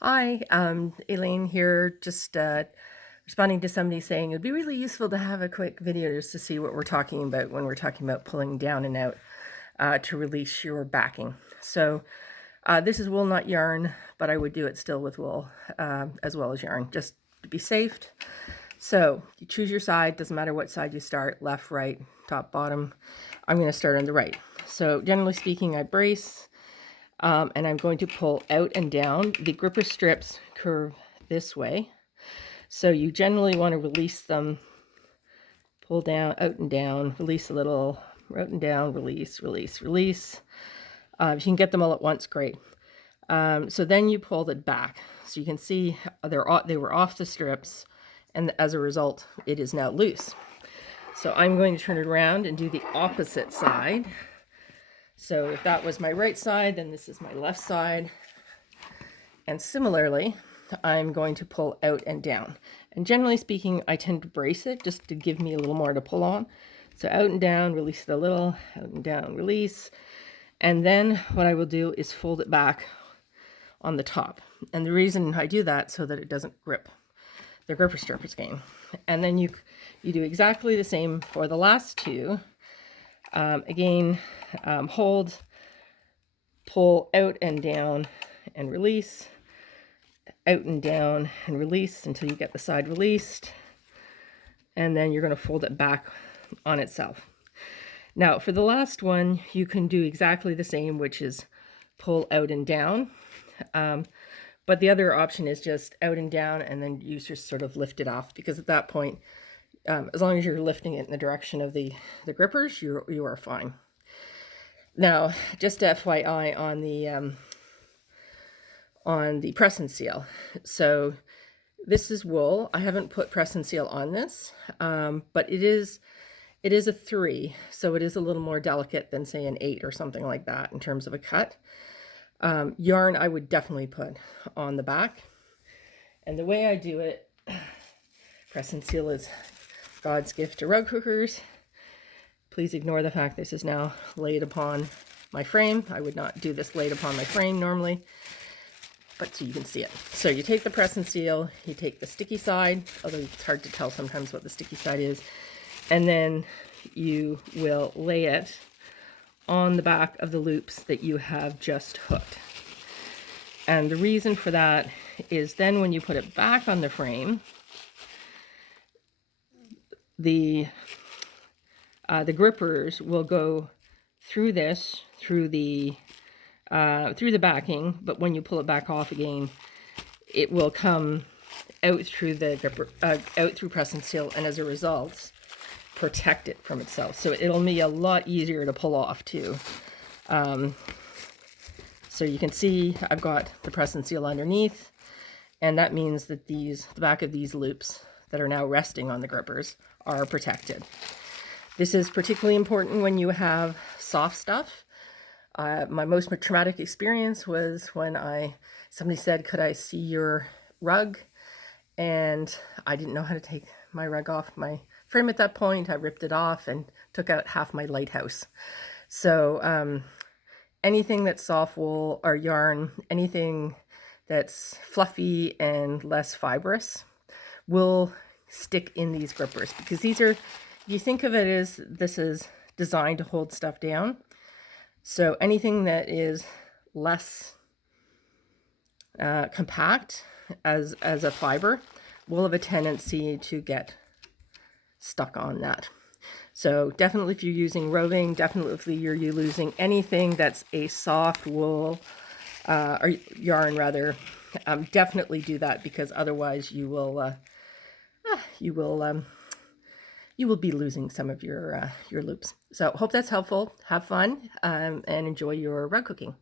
Hi, Elaine here, just responding to somebody saying it'd be really useful to have a quick video just to see what we're talking about when we're talking about pulling down and out to release your backing. So this is wool, not yarn, but I would do it still with wool as well as yarn, just to be safe. So you choose your side, doesn't matter what side you start, left, right, top, bottom. I'm going to start on the right. So generally speaking, I brace. And I'm going to pull out and down. The gripper strips curve this way. So you generally want to release them, pull down, out and down, release a little, out and down, release, release, release. If you can get them all at once, great. So then you pull it back. So you can see they were off the strips, and as a result, it is now loose. So I'm going to turn it around and do the opposite side. So if that was my right side, then this is my left side. And similarly, I'm going to pull out and down. And generally speaking, I tend to brace it just to give me a little more to pull on. So out and down, release it a little, out and down, release. And then what I will do is fold it back on the top. And the reason I do that so that it doesn't grip the gripper strippers again. And then you do exactly the same for the last two. Again, hold, pull out and down and release, out and down and release until you get the side released. And then you're going to fold it back on itself. Now for the last one, you can do exactly the same, which is pull out and down. But the other option is just out and down and then you just sort of lift it off, because at that point, as long as you're lifting it in the direction of the grippers, you are fine. Now, just FYI on the press and seal. So this is wool. I haven't put press and seal on this, but it is a 3, so it is a little more delicate than say an 8 or something like that in terms of a cut. Yarn I would definitely put on the back. And the way I do it, press and seal is God's gift to rug cookers. Please ignore the fact this is now laid upon my frame. I would not do this laid upon my frame normally, but so you can see it. So you take the press and seal, you take the sticky side, although it's hard to tell sometimes what the sticky side is, and then you will lay it on the back of the loops that you have just hooked. And the reason for that is then when you put it back on the frame, the grippers will go through this, through the backing, but when you pull it back off again, it will come out through the gripper, out through press and seal, and as a result, protect it from itself. So it'll be a lot easier to pull off too. So you can see I've got the press and seal underneath, and that means that the back of these loops that are now resting on the grippers are protected. This is particularly important when you have soft stuff. My most traumatic experience was when somebody said, "Could I see your rug?" And I didn't know how to take my rug off my frame at that point. I ripped it off and took out half my lighthouse. So anything that's soft wool or yarn, anything that's fluffy and less fibrous will stick in these grippers, because these are, you think of it as this is designed to hold stuff down. So anything that is less compact as a fiber will have a tendency to get stuck on that. So definitely if you're using roving, definitely if you're using anything that's a soft wool or yarn rather, definitely do that, because otherwise you will be losing some of your loops. So hope that's helpful. Have fun and enjoy your rug cooking.